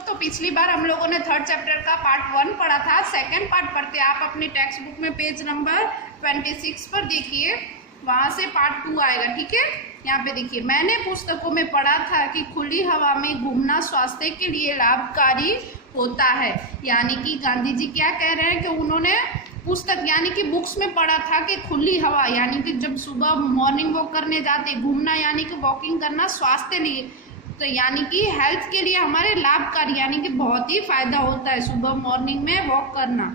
तो पिछली बार हम लोगों ने थर्ड चैप्टर का पार्ट 1 पढ़ा था। सेकंड पार्ट पढ़ते आप अपने टेक्स्ट बुक में पेज नंबर 26 पर देखिए, वहां से पार्ट 2 आएगा। ठीक है, यहाँ पे देखिए, मैंने पुस्तकों में पढ़ा था कि खुली हवा में घूमना स्वास्थ्य के लिए लाभकारी होता है। यानी कि गांधी जी क्या कह रहे हैं कि उन्होंने पुस्तक यानी कि बुक्स में पढ़ा था कि खुली हवा यानी कि जब सुबह मॉर्निंग वॉक करने जाते, घूमना यानी कि वॉकिंग करना स्वास्थ्य लिए, तो यानी कि हेल्थ के लिए हमारे लाभकारी यानी कि बहुत ही फायदा होता है सुबह मॉर्निंग में वॉक करना।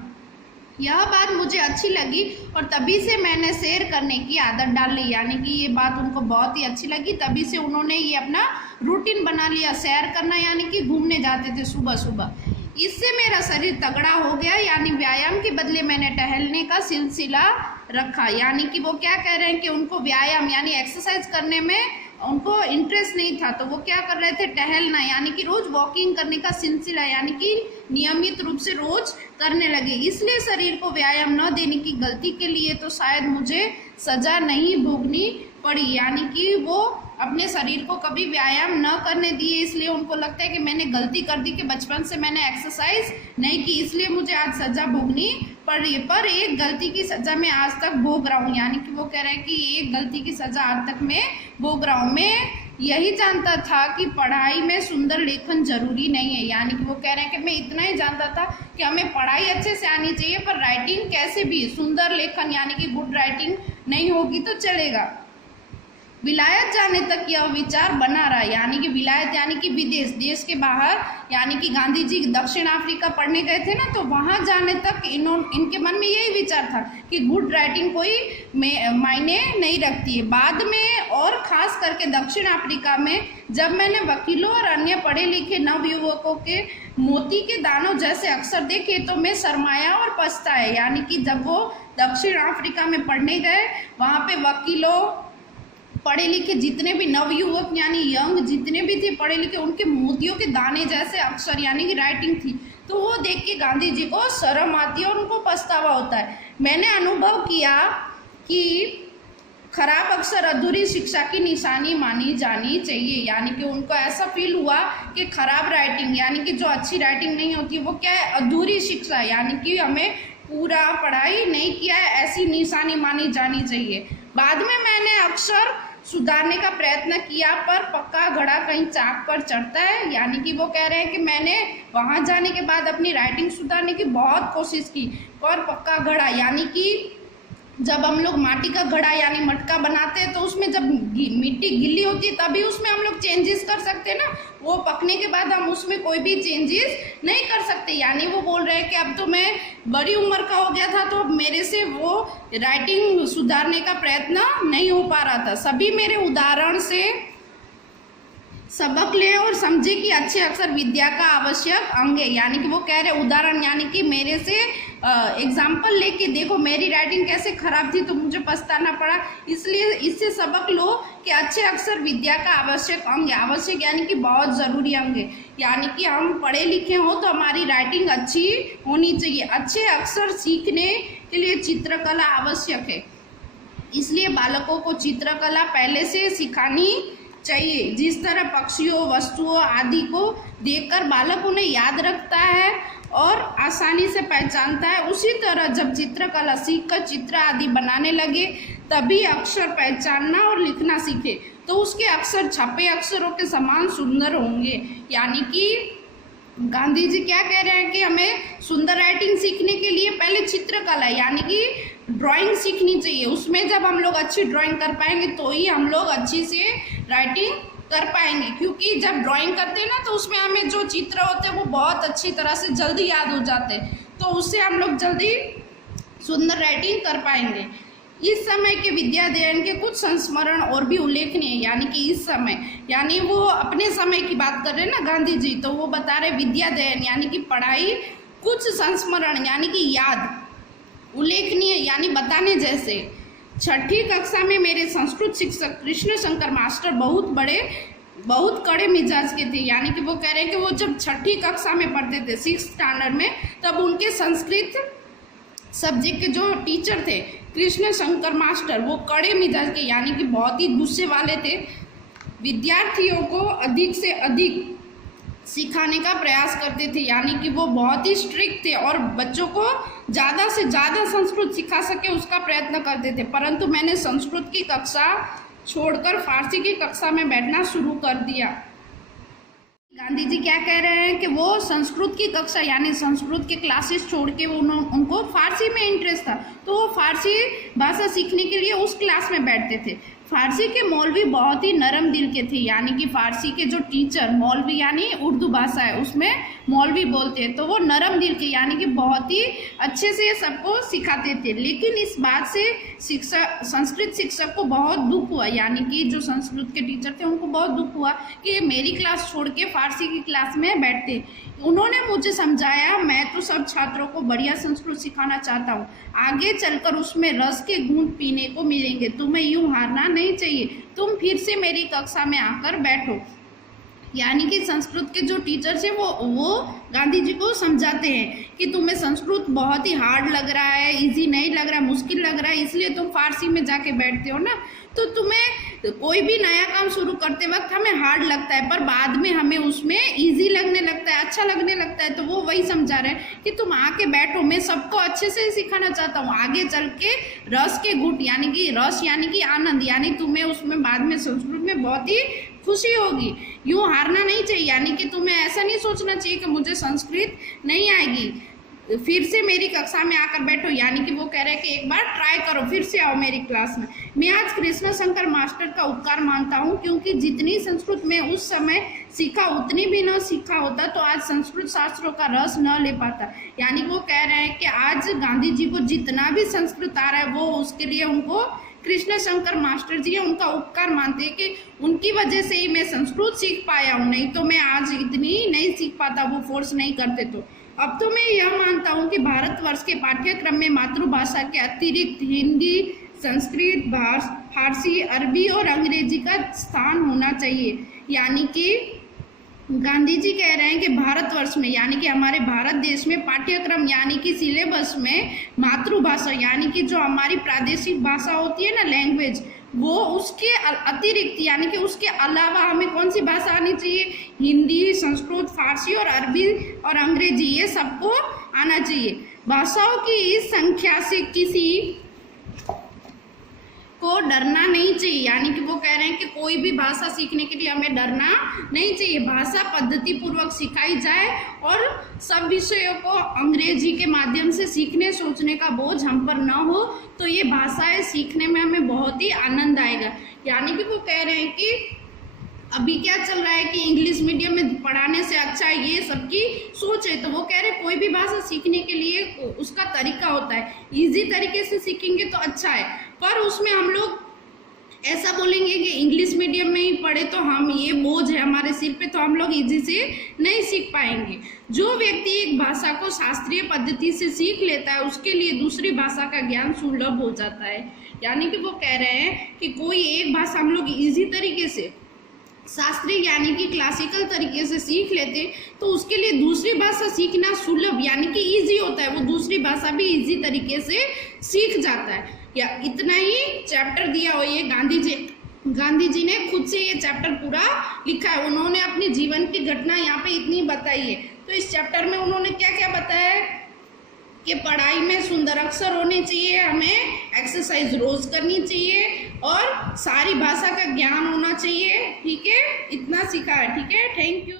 यह बात मुझे अच्छी लगी और तभी से मैंने सैर करने की आदत डाल ली। यानी कि ये बात उनको बहुत ही अच्छी लगी, तभी से उन्होंने ये अपना रूटीन बना लिया, सैर करना यानी कि घूमने जाते थे सुबह सुबह। इससे मेरा शरीर तगड़ा हो गया, यानी व्यायाम के बदले मैंने टहलने का सिलसिला रखा। यानी कि वो क्या कह रहे हैं कि उनको व्यायाम यानी एक्सरसाइज करने में उनको इंटरेस्ट नहीं था, तो वो क्या कर रहे थे, टहलना यानी कि रोज वॉकिंग करने का सिलसिला यानी कि नियमित रूप से रोज करने लगे। इसलिए शरीर को व्यायाम न देने की गलती के लिए तो शायद मुझे सजा नहीं भोगनी पड़ी। यानी कि वो अपने शरीर को कभी व्यायाम न करने दिए, इसलिए उनको लगता है कि मैंने गलती कर दी कि बचपन से मैंने एक्सरसाइज नहीं की, इसलिए मुझे आज सजा भोगनी पड़ रही है। पर एक गलती की सजा मैं आज तक भोग रहा हूँ। यानी कि वो कह रहे हैं कि एक गलती की सजा आज तक मैं भोग रहा हूँ। मैं यही जानता था कि पढ़ाई में सुंदर लेखन जरूरी नहीं है। यानी कि वो कह रहे हैं कि मैं इतना ही जानता था कि हमें पढ़ाई अच्छे से आनी चाहिए, पर राइटिंग कैसे भी सुंदर लेखन यानी कि गुड राइटिंग नहीं होगी तो चलेगा। विलायत जाने तक यह विचार बना रहा। यानी कि विलायत यानी कि विदेश, देश के बाहर, यानी कि गांधी जी दक्षिण अफ्रीका पढ़ने गए थे ना, तो वहां जाने तक इनके मन में यही विचार था कि गुड राइटिंग कोई मायने नहीं रखती है। बाद में और खास करके दक्षिण अफ्रीका में जब मैंने वकीलों और अन्य पढ़े लिखे नवयुवकों के मोती के दानों जैसे अक्षर देखे तो मैं शर्माया और पछताया। यानी कि जब वो दक्षिण अफ्रीका में पढ़ने गए, वहाँ पे वकीलों, पढ़े लिखे जितने भी नवयुवक यानी यंग जितने भी थे पढ़े लिखे, उनके मोतियों के दाने जैसे अक्षर यानी कि राइटिंग थी, तो वो देख के गांधी जी को शर्म आती है और उनको पछतावा होता है। मैंने अनुभव किया कि खराब अक्षर अधूरी शिक्षा की निशानी मानी जानी चाहिए। यानी कि उनको ऐसा फील हुआ कि खराब राइटिंग यानी कि जो अच्छी राइटिंग नहीं होती वो क्या है, अधूरी शिक्षा, यानी कि हमें पूरा पढ़ाई नहीं किया है ऐसी निशानी मानी जानी चाहिए। बाद में मैंने अक्षर सुधारने का प्रयत्न किया, पर पक्का घड़ा कहीं चाक पर चढ़ता है। यानी कि वो कह रहे हैं कि मैंने वहां जाने के बाद अपनी राइटिंग सुधारने की बहुत कोशिश की, पर पक्का घड़ा यानी कि जब हम लोग माटी का घड़ा यानी मटका बनाते हैं तो उसमें जब मिट्टी गिल्ली होती है तभी उसमें हम लोग चेंजेस कर सकते हैं ना, वो पकने के बाद हम उसमें कोई भी चेंजेस नहीं कर सकते। यानी वो बोल रहे हैं कि अब तो मैं बड़ी उम्र का हो गया था तो मेरे से वो राइटिंग सुधारने का प्रयत्न नहीं हो पा रहा था। सभी मेरे उदाहरण से सबक ले और समझे कि अच्छे अक्षर विद्या का आवश्यक अंग है। यानी कि वो कह रहे उदाहरण यानी कि मेरे से एग्जाम्पल लेके देखो मेरी राइटिंग कैसे खराब थी तो मुझे पछताना पड़ा, इसलिए इससे सबक लो कि अच्छे अक्षर विद्या का आवश्यक अंग है। आवश्यक यानी कि बहुत ज़रूरी अंग है। यानी कि हम पढ़े लिखे हो तो हमारी राइटिंग अच्छी होनी चाहिए। अच्छे अक्षर सीखने के लिए चित्रकला आवश्यक है, इसलिए बालकों को चित्रकला पहले से सिखानी चाहिए। जिस तरह पक्षियों, वस्तुओं आदि को देखकर बालक उन्हें याद रखता है और आसानी से पहचानता है, उसी तरह जब चित्रकला सीखकर चित्र आदि बनाने लगे तभी अक्षर पहचानना और लिखना सीखे तो उसके अक्षर छपे अक्षरों के समान सुंदर होंगे। यानी कि गांधी जी क्या कह रहे हैं कि हमें सुंदर राइटिंग सीखने के लिए पहले चित्रकला यानी कि ड्राइंग सीखनी चाहिए। उसमें जब हम लोग अच्छी ड्राइंग कर पाएंगे तो ही हम लोग अच्छी से राइटिंग कर पाएंगे, क्योंकि जब ड्राइंग करते हैं ना तो उसमें हमें जो चित्र होते हैं वो बहुत अच्छी तरह से जल्दी याद हो जाते हैं, तो उससे हम लोग जल्दी सुंदर राइटिंग कर पाएंगे। इस समय के विद्याध्ययन के कुछ संस्मरण और भी उल्लेखनीय। यानी कि इस समय यानी वो अपने समय की बात कर रहे हैं ना गांधी जी, तो वो बता रहे विद्याध्ययन यानी कि पढ़ाई, कुछ संस्मरण यानी कि याद, उल्लेखनीय यानी बताने जैसे। छठी कक्षा में मेरे संस्कृत शिक्षक कृष्ण शंकर मास्टर बहुत कड़े मिजाज के थे। यानी कि वो कह रहे हैं कि वो जब छठी कक्षा में पढ़ते थे 6th स्टैंडर्ड में, तब उनके संस्कृत सब्जेक्ट के जो टीचर थे कृष्ण शंकर मास्टर वो कड़े मिजाज के यानी कि बहुत ही गुस्से वाले थे। विद्यार्थियों को अधिक से अधिक सिखाने का प्रयास करते थे, यानी कि वो बहुत ही स्ट्रिक्ट थे और बच्चों को ज़्यादा से ज़्यादा संस्कृत सिखा सके उसका प्रयत्न करते थे। परंतु मैंने संस्कृत की कक्षा छोड़कर फारसी की कक्षा में बैठना शुरू कर दिया। गांधी जी क्या कह रहे हैं कि वो संस्कृत की कक्षा यानी संस्कृत के क्लासेस छोड़ के उनको फारसी में इंटरेस्ट था, तो वो फारसी भाषा सीखने के लिए उस क्लास में बैठते थे। फारसी के मौलवी बहुत ही नरम दिल के थे, यानी कि फारसी के जो टीचर, मौलवी यानी उर्दू भाषा है उसमें मौलवी बोलते हैं, तो वो नरम दिल के यानी कि बहुत ही अच्छे से सबको सिखाते थे। लेकिन इस बात से संस्कृत शिक्षक को बहुत दुख हुआ, यानी कि जो संस्कृत के टीचर थे उनको बहुत दुख हुआ कि मेरी क्लास छोड़ के फारसी की क्लास में बैठते। उन्होंने मुझे समझाया, मैं तो सब छात्रों को बढ़िया संस्कृत सिखाना चाहता हूँ, आगे चलकर उसमें रस के घूंट पीने को मिलेंगे, तुम्हें यूँ हारना नहीं चाहिए, तुम फिर से मेरी कक्षा में आकर बैठो। यानी कि संस्कृत के जो टीचर्स हैं वो गांधी जी को समझाते हैं कि तुम्हें संस्कृत बहुत ही हार्ड लग रहा है, इजी नहीं लग रहा है, मुश्किल लग रहा है, इसलिए तुम फारसी में जाके बैठते हो ना। तो तुम्हें कोई भी नया काम शुरू करते वक्त हमें हार्ड लगता है, पर बाद में हमें उसमें इजी लगने लगता है, अच्छा लगने लगता है। तो वो वही समझा रहे हैं कि तुम आके बैठो, मैं सबको अच्छे से सिखाना चाहता हूँ, आगे चल के रस के घूंट यानी कि रस यानी कि आनंद, यानी तुम्हें उसमें बाद में संस्कृत में बहुत ही खुशी होगी, यूँ हारना नहीं चाहिए। यानी कि तुम्हें ऐसा नहीं सोचना चाहिए कि मुझे संस्कृत नहीं आएगी, फिर से मेरी कक्षा में आकर बैठो। यानी कि वो कह रहे हैं कि एक बार ट्राई करो, फिर से आओ मेरी क्लास में। मैं आज कृष्ण शंकर मास्टर का उपकार मानता हूँ, क्योंकि जितनी संस्कृत में उस समय सीखा उतनी भी न सीखा होता तो आज संस्कृत शास्त्रों का रस न ले पाता। यानी वो कह रहे हैं कि आज गांधी जी को जितना भी संस्कृत आ रहा है वो उसके लिए उनको कृष्ण शंकर मास्टर जी है उनका उपकार मानते हैं कि उनकी वजह से ही मैं संस्कृत सीख पाया हूँ, नहीं तो मैं आज इतनी नहीं सीख पाता, वो फोर्स नहीं करते तो। अब तो मैं यह मानता हूँ कि भारतवर्ष के पाठ्यक्रम में मातृभाषा के अतिरिक्त हिंदी, संस्कृत, फारसी, अरबी और अंग्रेजी का स्थान होना चाहिए। यानी कि गांधी जी कह रहे हैं कि भारतवर्ष में यानी कि हमारे भारत देश में पाठ्यक्रम यानी कि सिलेबस में मातृभाषा यानी कि जो हमारी प्रादेशिक भाषा होती है ना, लैंग्वेज, वो उसके अतिरिक्त यानी कि उसके अलावा हमें कौन सी भाषा आनी चाहिए, हिंदी, संस्कृत, फारसी और अरबी और अंग्रेजी, ये सबको आना चाहिए। भाषाओं की इस संख्या से किसी को डरना नहीं चाहिए। यानी कि वो कह रहे हैं कि कोई भी भाषा सीखने के लिए हमें डरना नहीं चाहिए, भाषा पद्धति पूर्वक सिखाई जाए और सब विषयों को अंग्रेजी के माध्यम से सीखने सोचने का बोझ हम पर न हो, तो ये भाषाएं सीखने में हमें बहुत ही आनंद आएगा। यानी कि वो कह रहे हैं कि अभी क्या चल रहा है कि इंग्लिश मीडियम में पढ़ाने से अच्छा है, ये सबकी सोच है। तो वो कह रहे हैं कोई भी भाषा सीखने के लिए उसका तरीका होता है, इजी तरीके से सीखेंगे तो अच्छा है, पर उसमें हम लोग ऐसा बोलेंगे कि इंग्लिश मीडियम में ही पढ़े तो हम ये बोझ है हमारे सिर पे, तो हम लोग इजी से नहीं सीख पाएंगे। जो व्यक्ति एक भाषा को शास्त्रीय पद्धति से सीख लेता है उसके लिए दूसरी भाषा का ज्ञान सुलभ हो जाता है। यानी कि वो कह रहे हैं कि कोई एक भाषा हम लोग इजी तरीके से शास्त्रीय यानी कि क्लासिकल तरीके से सीख लेते तो उसके लिए दूसरी भाषा सीखना सुलभ यानी कि इजी होता है, वो दूसरी भाषा भी इजी तरीके से सीख जाता है। या इतना ही चैप्टर दिया हो ये गांधी जी ने खुद से ये चैप्टर पूरा लिखा है, उन्होंने अपनी जीवन की घटना यहाँ पे इतनी बताई है। तो इस चैप्टर में उन्होंने क्या क्या बताया है कि पढ़ाई में सुंदर अक्षर होने चाहिए, हमें एक्सरसाइज रोज करनी चाहिए और सारी भाषा का ज्ञान होना चाहिए। ठीक है, इतना सीखा है। ठीक है, थैंक यू।